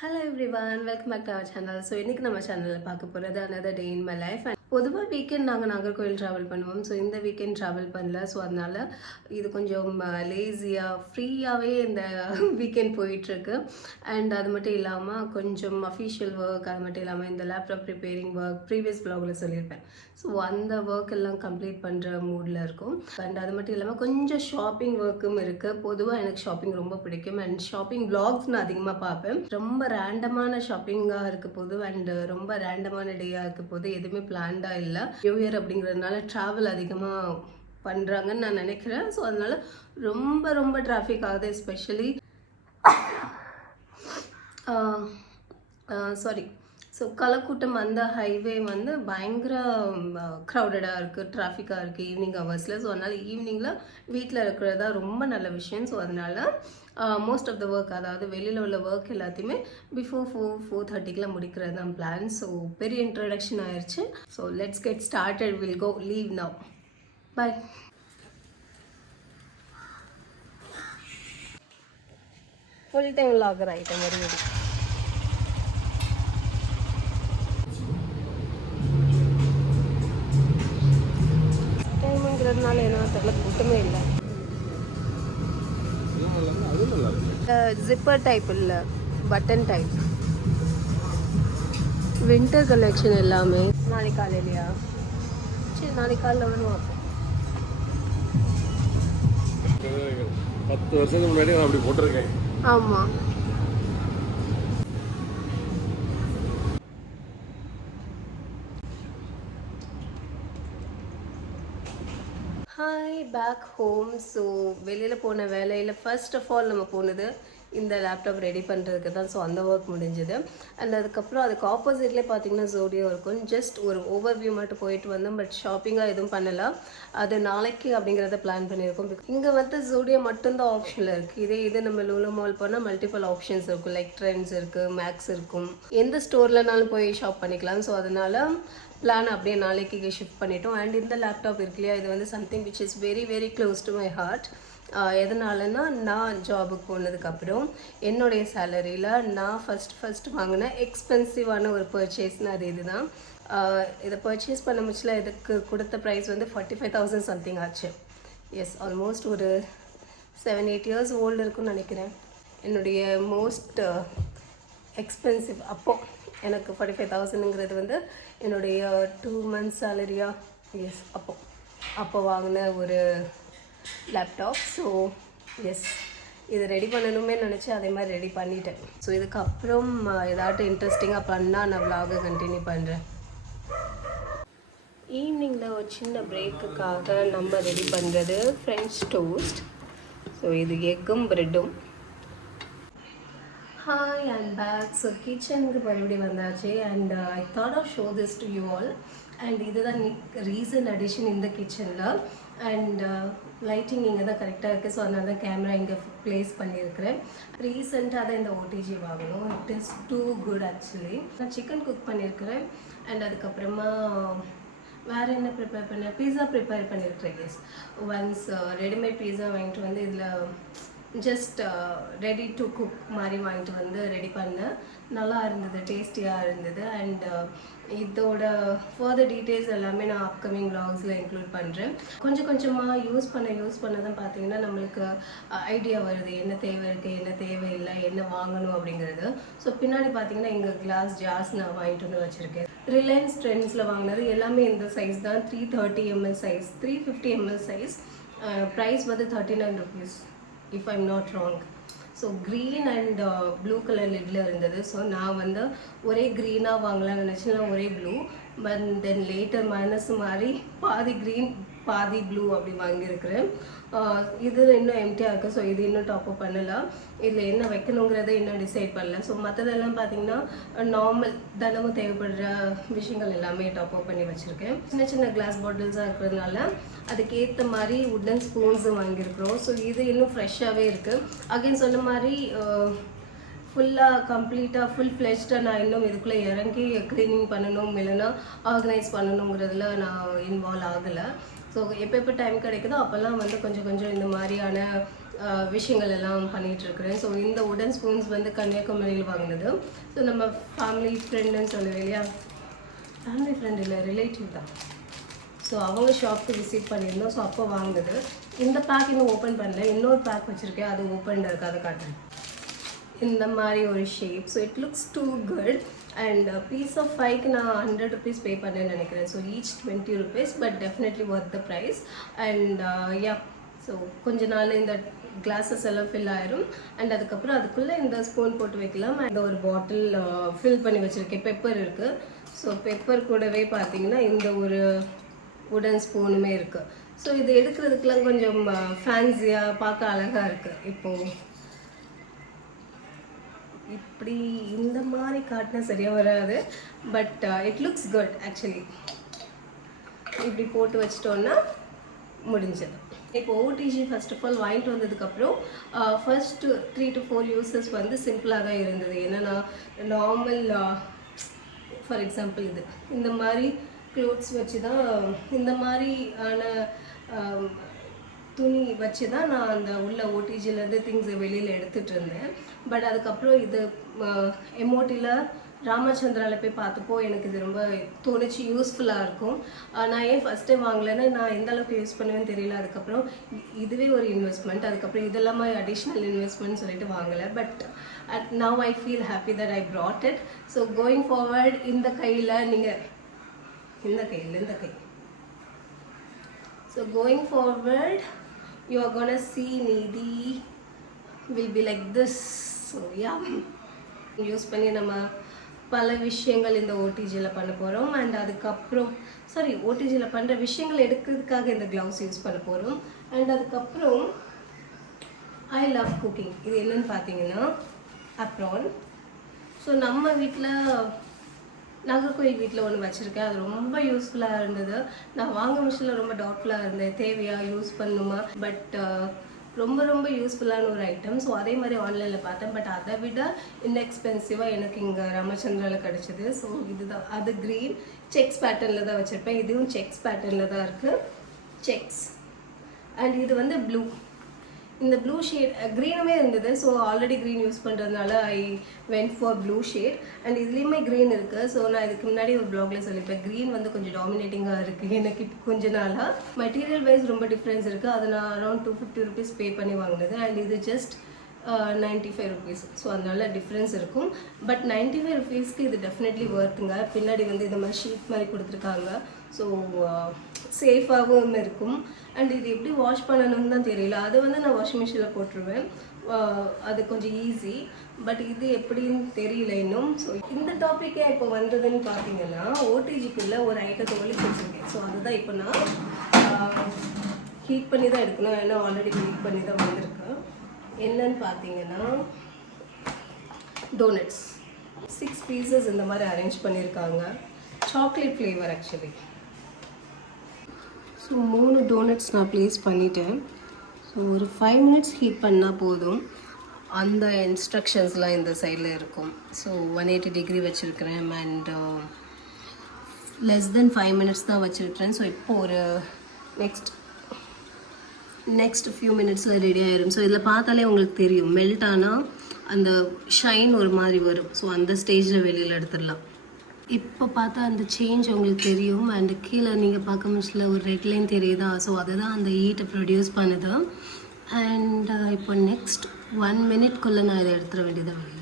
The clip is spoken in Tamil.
Hello everyone welcome back to our channel so இன்றைக்கி நம்ம சேனலில் பார்க்க போகிறது another day in my life and பொதுவாக வீக்கெண்ட் நாங்கள் நாகர்கோவில் ட்ராவல் பண்ணுவோம். ஸோ இந்த வீக்கெண்ட் ட்ராவல் பண்ணல. ஸோ அதனால் இது கொஞ்சம் லேசியாக ஃப்ரீயாகவே இந்த வீக்கெண்ட் போயிட்டுருக்கு. அண்ட் அது மட்டும் இல்லாமல் கொஞ்சம் அஃபிஷியல் ஒர்க் அது மட்டும் இல்லாமல் இந்த லேப்டாப் ப்ரிப்பேரிங் ஒர்க் ப்ரீவியஸ் ப்ளாகில் சொல்லியிருப்பேன். ஸோ அந்த ஒர்க் எல்லாம் கம்ப்ளீட் பண்ணுற மூடில் இருக்கும். அண்ட் அது மட்டும் இல்லாமல் கொஞ்சம் ஷாப்பிங் ஒர்க்கும் இருக்குது பொதுவாக எனக்கு ஷாப்பிங் ரொம்ப பிடிக்கும். அண்ட் ஷாப்பிங் ப்ளாக்ஸ் நான் அதிகமாக பார்ப்பேன். ரொம்ப ரேண்டமான ஷாப்பிங்காக இருக்க போது அண்ட் ரொம்ப ரேண்டமான டேயாக இருக்க போது. எதுவுமே பிளான்டாக இல்லை. நியூ இயர் அப்படிங்கிறதுனால ட்ராவல் அதிகமாக பண்ணுறாங்கன்னு நான் நினைக்கிறேன். ஸோ அதனால ரொம்ப ரொம்ப டிராஃபிக் ஆகுது எஸ்பெஷலி சாரி ஸோ கலக்கூட்டம் அந்த ஹைவே வந்து பயங்கர க்ரௌடடாக இருக்குது டிராஃபிக்காக இருக்குது ஈவினிங் ஹவர்ஸில் ஸோ அதனால் ஈவினிங்கில் வீட்டில் இருக்கிறதா ரொம்ப நல்ல விஷயம். ஸோ அதனால் மோஸ்ட் ஆஃப் த ஒர்க் அதாவது வெளியில் உள்ள ஒர்க் எல்லாத்தையுமே பிஃபோர் ஃபோர் ஃபோர் தேர்ட்டிக்கெலாம் முடிக்கிறது தான் பிளான் ஸோ பெரிய இன்ட்ரடக்ஷன் ஆயிடுச்சு so let's get started will go leave now bye full time லாகர் ஆகிட்டேன் மறுபடியும் டைமுங்கிறதுனால என்ன தெரியல கூட்டமே இல்லை. ஜிப்பர் டைப் இல்லை பட்டன் டைப் வின்டர் கலெக்ஷன் எல்லாமே. நாளைக்கு காலையிலையா? சரி நாளைக்கு காலையில் வருவோம் பத்து வருஷத்துக்கு முன்னாடி நான் அப்படி போட்டிருக்கேன். ஆமாம் ஹாய் பேக் ஹோம் ஸோ வெளியில் போன வேலையில் ஃபர்ஸ்ட் ஆஃப் ஆல் நம்ம போனது இந்த லேப்டாப் ரெடி பண்ணுறதுக்கு தான். ஸோ அந்த ஒர்க் முடிஞ்சது. அண்ட் அதுக்கப்புறம் அதுக்கு ஆப்போசிட்லேயே பார்த்தீங்கன்னா ஜோடியோ இருக்கும். ஜஸ்ட் ஒரு ஓவர்வியூ மட்டும் போயிட்டு வந்தோம். பட் ஷாப்பிங்காக எதுவும் பண்ணலை. அது நாளைக்கு அப்படிங்கிறத பிளான் பண்ணியிருக்கோம். இங்கே வந்து ஜோடியோ மட்டும்தான் ஆப்ஷனில் இருக்குது இதே இது நம்ம லூலோ மால் போனால் மல்டிபிள் ஆப்ஷன்ஸ் இருக்கும். லைக் ட்ரெண்ட்ஸ் இருக்குது மேக்ஸ் இருக்கும். எந்த ஸ்டோர்லனாலும் போய் ஷாப் பண்ணிக்கலாம். ஸோ அதனால் பிளான் அப்படியே நாளைக்கு ஷிஃப்ட் பண்ணிட்டோம். அண்ட் இந்த லேப்டாப் இருக்கு இல்லையா? இது வந்து something which is very very close to my heart எதனாலனா நான் ஜாபுக்கு போனதுக்கப்புறம் என்னுடைய சேலரியில் நான் ஃபஸ்ட் ஃபஸ்ட் வாங்கின எக்ஸ்பென்சிவான ஒரு பர்ச்சேஸ்னு அது இதுதான். இதை பர்ச்சேஸ் பண்ண முச்சில் இதுக்கு கொடுத்த ப்ரைஸ் வந்து ஃபார்ட்டி ஃபைவ் தௌசண்ட் சம்திங் ஆச்சு. எஸ் ஆல்மோஸ்ட் ஒரு செவன் எயிட் இயர்ஸ் ஓல்டு இருக்குன்னு நினைக்கிறேன். என்னுடைய மோஸ்ட் எக்ஸ்பென்சிவ் அப்போ எனக்கு ஃபார்ட்டி ஃபைவ் தௌசண்ட்ங்கிறது வந்து என்னுடைய டூ மந்த்ஸ் சேலரியா எஸ் அப்போ. அப்போ வாங்கின ஒரு லேப்டாப் ஸோ எஸ் இது ரெடி பண்ணணுமே நினச்சி அதே மாதிரி ரெடி பண்ணிட்டேன். ஸோ இதுக்கப்புறம் ஏதாட்டும் இன்ட்ரெஸ்டிங்காக பண்ணால் நான் vlog கண்டினியூ பண்ணுறேன் ஈவினிங்கில் ஒரு சின்ன பிரேக்குக்காக நம்ம ரெடி பண்ணுறது ஃப்ரெஞ்ச் டோஸ்ட் ஸோ இது எக்கும் ப்ரெட்டும் ஹாய் அண்ட் பேக் ஸோ கிச்சனுக்கு மறுபடியும் வந்தாச்சு. And I thought of show this to you all and இதுதான் ரீசன்ட் அடிஷன் இந்த கிச்சனில் அண்ட் லைட்டிங் இங்கே தான் கரெக்டாக இருக்குது ஸோ அதனால தான் கேமரா இங்கே ப்ளேஸ் பண்ணியிருக்கிறேன். ரீசெண்டாக தான் இந்த ஓடிஜி வாங்கணும். It is too good actually நான் சிக்கன் குக் பண்ணியிருக்கிறேன். அண்ட் அதுக்கப்புறமா வேறு என்ன ப்ரிப்பேர் பண்ணேன் பீஸா ப்ரிப்பேர் பண்ணியிருக்கிறேன் எஸ் ஒன்ஸ் ரெடிமேட் பீஸா வாங்கிட்டு வந்து இதில் ஜஸ்ட் ரெடி டு குக் மாதிரி வாங்கிட்டு வந்து ரெடி பண்ணேன். நல்லா இருந்தது டேஸ்டியாக இருந்தது. அண்ட் uh, இதோட ஃபர்தர் டீட்டெயில்ஸ் எல்லாமே நான் அப்கமிங் vlogsல இன்க்ளூட் பண்ணுறேன் கொஞ்சம் கொஞ்சமாக யூஸ் பண்ண யூஸ் பண்ண தான் பார்த்தீங்கன்னா நம்மளுக்கு uh, ஐடியா வருது. என்ன தேவை இருக்குது என்ன தேவையில்லை என்ன வாங்கணும் அப்படிங்கிறது. ஸோ பின்னாடி பார்த்தீங்கன்னா இங்கே கிளாஸ் ஜார்ஸ் நான் வாங்கிட்டு வந்து வச்சுருக்கேன். ரிலையன்ஸ் ட்ரெண்ட்ஸில் வாங்கினது எல்லாமே இந்த சைஸ் தான். Three thirty ml size three fifty ml size price வந்து thirty nine rupees if I'm not wrong so green and blue colour லெட்டில் இருந்தது. ஸோ நான் வந்து ஒரே க்ரீனாக வாங்கலாம்னு நினச்சேன் ஒரே ப்ளூ பட் தென் லேட்டர் மனசு மாதிரி பாதி க்ரீன் பாதி ப்ளூ அப்படி வாங்கியிருக்கிறேன். இது இன்னும் எம்டியாக இருக்குது ஸோ இது இன்னும் டாப்அப் பண்ணலாம் இதில் என்ன வைக்கணுங்கிறத இன்னும் டிசைட் பண்ணல. ஸோ மற்றதெல்லாம் பார்த்தீங்கன்னா நார்மல் தினமும் தேவைப்படுற விஷயங்கள் எல்லாமே டாப்அப் பண்ணி வச்சுருக்கேன். சின்ன சின்ன கிளாஸ் பாட்டில்ஸாக இருக்கிறதுனால அதுக்கேற்ற மாதிரி உட்டன் ஸ்பூன்ஸும் வாங்கியிருக்கிறோம். ஸோ இது இன்னும் ஃப்ரெஷ்ஷாகவே இருக்குது அகைன் சொன்ன மாதிரி ஃபுல்லாக கம்ப்ளீட்டாக ஃபுல் ஃப்ளெஷ்டாக நான் இன்னும் இதுக்குள்ளே இறங்கி க்ளீனிங் பண்ணணும் இல்லைன்னா ஆர்கனைஸ் பண்ணணுங்கிறதுல நான் இன்வால்வ் ஆகலை. ஸோ எப்போ எப்போ டைம் கிடைக்குதோ அப்போல்லாம் வந்து கொஞ்சம் கொஞ்சம் இந்த மாதிரியான விஷயங்கள் எல்லாம் பண்ணிட்டு இருக்கிறேன் ஸோ இந்த உடன் ஸ்பூன்ஸ் வந்து கன்னியாகுமரியில் வாங்கினது. ஸோ நம்ம ஃபேமிலி ஃப்ரெண்டுன்னு சொல்லுவேன் இல்லையா? ஃபேமிலி ஃப்ரெண்ட் இல்லை ரிலேட்டிவ் தான். ஸோ அவங்க ஷாப்க்கு விசிட் பண்ணியிருந்தோம். ஸோ அப்போ வாங்கினது. இந்த பேக் இன்னும் ஓப்பன் பண்ணல. இன்னொரு பேக் வச்சுருக்கேன். அது ஓப்பன் இருக்கு அதை காட்டுறேன் இந்த மாதிரி ஒரு shape so it looks too good and piece of ஃபைவ்க்கு நான் ஹண்ட்ரட் ருபீஸ் பே பண்ணேன்னு நினைக்கிறேன். So each twenty rupees but definitely worth the price and yeah so கொஞ்ச நாள் இந்த கிளாஸஸ் எல்லாம் ஃபில் ஆயிரும். அண்ட் அதுக்கப்புறம் அதுக்குள்ளே இந்த ஸ்பூன் போட்டு வைக்கலாம். அண்ட் ஒரு பாட்டில் ஃபில் uh, பண்ணி வச்சுருக்கேன். பெப்பர் இருக்குது ஸோ பெப்பர் கூடவே பார்த்தீங்கன்னா இந்த ஒரு உடன் ஸ்பூனுமே இருக்குது ஸோ இது எடுக்கிறதுக்கெலாம் கொஞ்சம் uh, ஃபேன்சியாக பார்க்க அழகாக இருக்குது இப்போது இப்படி இந்த மாதிரி காட்டினா சரியாக வராது. But it looks good actually இப்படி போட்டு வச்சிட்டோன்னா முடிஞ்சது. இப்போ ஓடிஜி ஃபர்ஸ்ட் ஆஃப் ஆல் வாங்கிட்டு வந்ததுக்கப்புறம் first three to four uses வந்து சிம்பிளாக தான் இருந்தது. என்னென்னா நார்மல் ஃபார் எக்ஸாம்பிள் இது. இந்த மாதிரி க்ளோத்ஸ் வச்சு தான் இந்த மாதிரி ஆன um, துணி வச்சு தான் நான் அந்த உள்ள ஓடிஜிலேருந்து திங்ஸை வெளியில் எடுத்துகிட்டு இருந்தேன் பட் அதுக்கப்புறம் இது எம்ஓடியில் ராமச்சந்திரால போய் பார்த்தப்போ எனக்கு இது ரொம்ப தோணுச்சு யூஸ்ஃபுல்லாக இருக்கும். நான் ஏன் ஃபஸ்ட் டைம் வாங்கலைன்னா நான் எந்த அளவுக்கு யூஸ் பண்ணுவேன்னு தெரியல. அதுக்கப்புறம் இதுவே ஒரு இன்வெஸ்ட்மெண்ட் அதுக்கப்புறம் இதெல்லாமே அடிஷ்னல் இன்வெஸ்ட்மெண்ட் சொல்லிட்டு வாங்கலை. But at now I feel happy that I brought it so going forward இந்த கையில் நீங்கள் இந்த கையில் இந்த கை. So going forward you are gonna see Nidhi will be like this. So yeah, use பண்ணி நம்ம பல விஷயங்கள் இந்த ஓடிஜியில் பண்ண போகிறோம் அண்ட் அதுக்கப்புறம் சாரி ஓடிஜியில் பண்ணுற விஷயங்கள் எடுக்கிறதுக்காக இந்த க்ளவுஸ் யூஸ் பண்ண போகிறோம் அண்ட் அதுக்கப்புறம் ஐ லவ் குக்கிங் இது என்னன்னு பார்த்தீங்கன்னா அப்ரான் ஸோ நம்ம வீட்டில் நாகர்கோயில் வீட்டில் ஒன்று வச்சுருக்கேன். அது ரொம்ப யூஸ்ஃபுல்லாக இருந்தது. நான் வாங்க விஷயத்தில் ரொம்ப டவுட்ஃபுல்லாக இருந்தேன். தேவையா யூஸ் பண்ணுமா? பட் ரொம்ப ரொம்ப யூஸ்ஃபுல்லான ஒரு ஐட்டம் ஸோ அதே மாதிரி ஆன்லைனில் பார்த்தேன். பட் அதை விட இன்எக்ஸ்பென்சிவாக எனக்கு இங்கே ராமச்சந்திராவில் கிடச்சிது. ஸோ இதுதான். அது க்ரீன் செக்ஸ் பேட்டர்னில் தான் வச்சுருப்பேன். இதுவும் செக்ஸ் பேட்டர்னில் தான் இருக்குது செக்ஸ் அண்ட் இது வந்து ப்ளூ இந்த ப்ளூ ஷேட் க்ரீனுமே இருந்தது. ஸோ ஆல்ரெடி க்ரீன் யூஸ் பண்ணுறதுனால I went for blue shade and இதுலேயுமே க்ரீன் இருக்குது ஸோ நான் இதுக்கு முன்னாடி ஒரு ப்ளாக்ல சொல்லியிருப்பேன் க்ரீன் வந்து கொஞ்சம் டாமினேட்டிங்காக இருக்குது எனக்கு இப்போ கொஞ்ச நாளாக மெட்டீரியல் வைஸ் ரொம்ப டிஃப்ரென்ஸ் இருக்குது அதை நான் around two fifty rupees pay பண்ணி வாங்கினது. அண்ட் இது just ninety five rupees so அதனால டிஃப்ரென்ஸ் இருக்கும். பட் நைன்ட்டி ஃபைவ் ருபீஸ்க்கு இது டெஃபினெட்லி ஒர்த்துங்க பின்னாடி வந்து இந்த மாதிரி ஷீட் மாதிரி கொடுத்துருக்காங்க. ஸோ சேஃபாகவும் இருக்கும். அண்ட் இது எப்படி வாஷ் பண்ணணும்னு தான் தெரியல. அது வந்து நான் வாஷிங் மிஷினில் போட்டுருவேன். அது கொஞ்சம் ஈஸி பட் இது எப்படின்னு தெரியல இன்னும். ஸோ இந்த டாப்பிக்கே இப்போ வந்ததுன்னு பார்த்தீங்கன்னா ஓடிஜிக்குள்ளே ஒரு ஐட்டத்தை ஒழிச்சு வச்சுருக்கேன். ஸோ அதுதான் இப்போ நான் ஹீட் பண்ணி தான் எடுக்கணும். ஏன்னா ஆல்ரெடி ஹீட் பண்ணி தான் வந்திருக்கேன். என்னன்னு பார்த்தீங்கன்னா டோனட்ஸ் சிக்ஸ் பீசஸ் இந்த மாதிரி அரேஞ்ச் பண்ணியிருக்காங்க சாக்லேட் ஃப்ளேவர் ஆக்சுவலி ஸோ மூணு டோனட்ஸ் நான் ப்ளேஸ் பண்ணிட்டேன். ஸோ ஒரு ஃபைவ் மினிட்ஸ் ஹீட் பண்ணால் போதும். அந்த இன்ஸ்ட்ரக்ஷன்ஸ்லாம் இந்த சைடில் இருக்கும். ஸோ ஒன் எயிட்டி டிகிரி வச்சுருக்கிறேன் and less then five minutes தான் வச்சுருக்கிறேன். ஸோ இப்போ ஒரு நெக்ஸ்ட் நெக்ஸ்ட் ஃபியூ மினிட்ஸில் ரெடி ஆயிரும். ஸோ இதில் பார்த்தாலே உங்களுக்கு தெரியும். மெல்ட் ஆனால் அந்த ஷைன் ஒரு மாதிரி வரும். ஸோ அந்த ஸ்டேஜில் வெளியில் எடுத்துடலாம். இப்போ பார்த்தா அந்த சேஞ்ச் உங்களுக்கு தெரியும். அண்ட் கீழே நீங்கள் பார்க்க முடியல ஒரு ரெட் லைன் தெரியுதா? ஸோ அதுதான் அந்த ஹீட்டை ப்ரொடியூஸ் பண்ணுது. அண்ட் uh, இப்போ நெக்ஸ்ட் ஒன் மினிட்குள்ளே நான் இதை எடுத்துட வேண்டியதாக வெளியில்